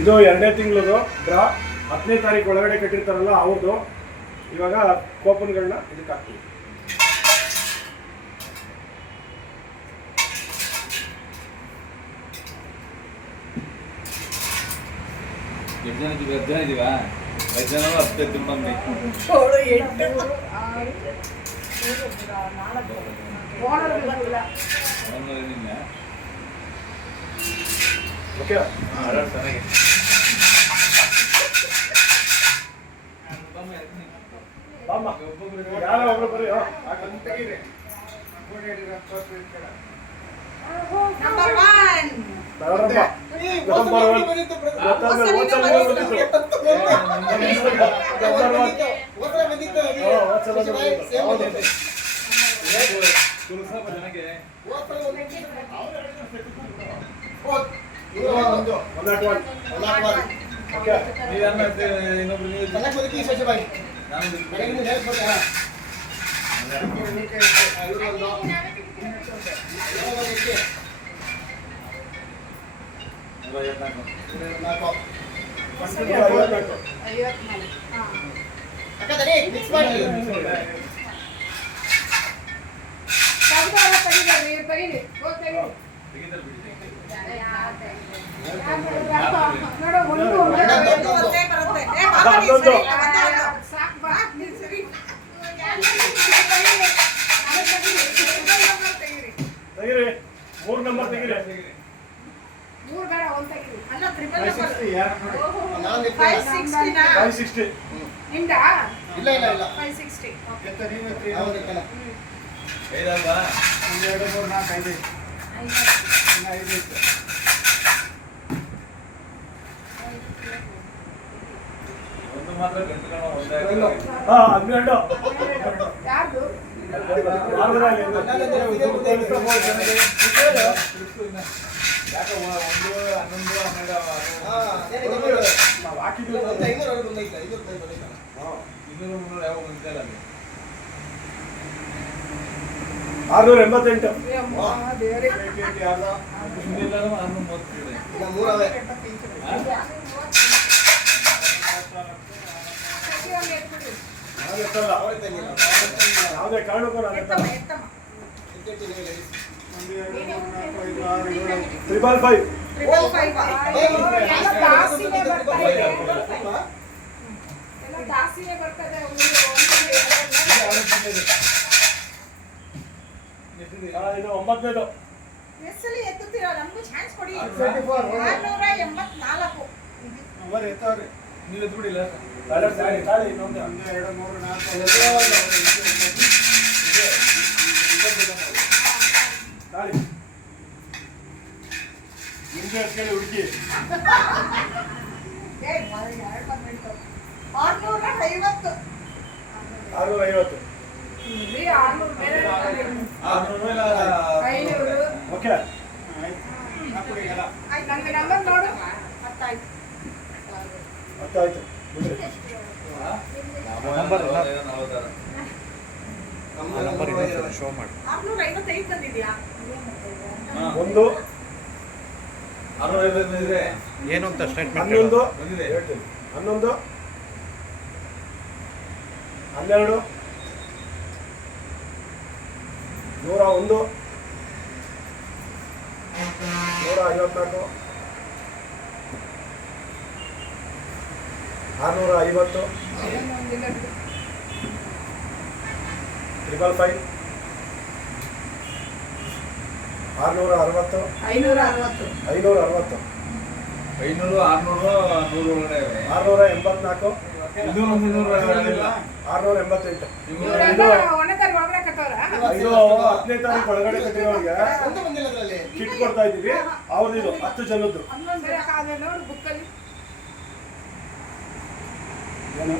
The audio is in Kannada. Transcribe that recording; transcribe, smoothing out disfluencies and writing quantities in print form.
ಇದು 2ನೇ ತಿಂಗಳದು ಡ್ರಾ 10ನೇ ತಾರೀಕು ಒಳಗಡೆ ಕಟ್ಟಿರ್ತಾರಲ್ಲ ಅವ್ರದ್ದು. ಇವಾಗ ಕೂಪನ್ಗಳನ್ನ ಇದಕ್ಕೆ ಹಾಕ್ತೀವಿ. ಎಷ್ಟು ಜನ ಇದೀವ? 5 ಜನ 10 ಮಂದಿ. ಓಕೆ ಚೆನ್ನಾಗಿ ಯಾರೋ ಒಬ್ರು ಬರ್ರಿ. ತೆಗಿರಿ 3 ನಂಬರ್ ತೆಗಿರಿ. 3 ಬೇಡ, 1 ತೆಗಿರಿ. ಅಲ್ಲ 560 ನಿಮ್ದಾ? ಇಲ್ಲ 560. ಐದಲ್ವಾ? 1 2 3 4 5 ಒಂದು ಮಾತ್ರ ಗಂಟುಗಳ ಒಂದೇ 12 ಯಾರ್ದು? ಯಾಕೆ 1 11 688 ದೇವರೇ. ಯಾವುದೇ ಕಾರಣಕ್ಕೂ ನಾನು ಎತ್ತಮ್ಮ. 555 ಎಲ್ಲ ದಾಸಿನೇ ಬರ್ತದೆ. ಇದು 9ನೇದು. ಎಸ್ಸಲ್ಲಿ ಎತ್ತುತ್ತೀರಾ? ನಮಗೂ ಚಾನ್ಸ್ ಕೊಡಿ. 684. ನೀವು ಎತ್ಬಿಡಿಲ್ಲ ತಾಳಿ ಇನ್ನೊಂದು 1 2 3 4 ತಾಳಿ ನಿಮ್ಗೆ ಕೇಳಿ ಹುಡುಕಿ. 650. 650 ಇಲ್ಲಿ 600 ಬೇರೆ 500. ಓಕೆ. ನಂಗೆ ನಂಬರ್ ನೋಡು. 10 ಆಯ್ತು. ಅರ್ಥಾಯ್ತು ಬಿಡ್ರಿ. ನಂಬರ್ ಶೋ ಮಾಡಿ 655 ಬಂದಿದ್ಯಾ? 1 655 ಇದ್ರೆ ಏನು ಅಂತ ಸ್ಟೇಟ್ಮೆಂಟ್ 11 ಬಂದಿದೆ. 11 12 101 154 650 555 660 560. 560 500 600 100 ಒಳಗಡೆ ಇವೆ. 684 ಇದು 300 688 ಇವರೆಲ್ಲ ಒಣಗಾರಿ ಒಳಗಡೆ ಕಟ್ಟೋರ? ಇದು 10ನೇ ತಾರೀಕು ಒಳಗಡೆ ಕಟ್ಟಿರೋರಿಗೆ ಕಿಟ್ ಕೊಡ್ತಾ ಇದ್ದೀವಿ. ಅವ್ರದ್ದು 10 ಜನದ್ದು ಹನ್ನೊಂದು ನೋಡು ಬುಕ್ಕಲ್ಲಿ. ಏನು